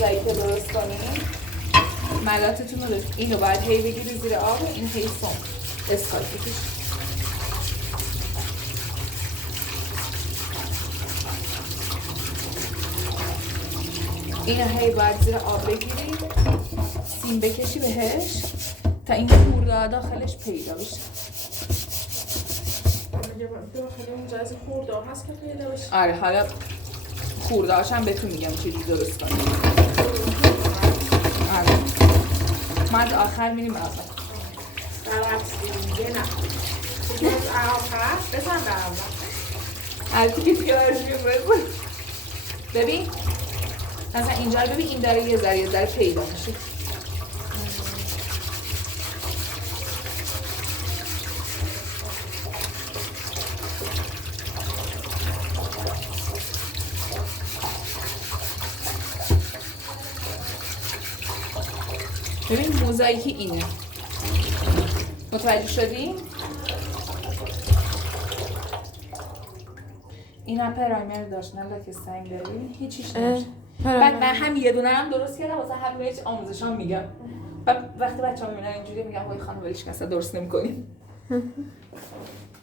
جایی که درست کنیم ملاتتون رو اینو باید هی بگیری زیر آب و این هی سم اسکال بکش. اینو هی باید زیر آب بگیری، سیم بکشی بهش تا این خورده داخلش پیدا بشه. داخل اونجا از خورده هست که پیدا بشه. آره حالا خورده هاشم بهتون میگم چجوری درست کنیم. آره ما از آخر میریم اول. برعکس دیگه نه. دیگه از آخر بزن در اول. هرکی که خیالش میفرسه. ببین مثلا اینجا رو ببین این داره یه ذره پیدا میشه. ببین موزاییکی اینه. متوجه شدیم؟ اینم پرایمر داشت نه که سنگ داریم هیچیش نمیشه. بعد من هم یه دونه هم درست کردم واسه همه هیچ آموزشام میگم. بعد وقتی بچه‌ها میبینن اینجوری میگم وای خانم ولیش کسا درست نمی‌کنین.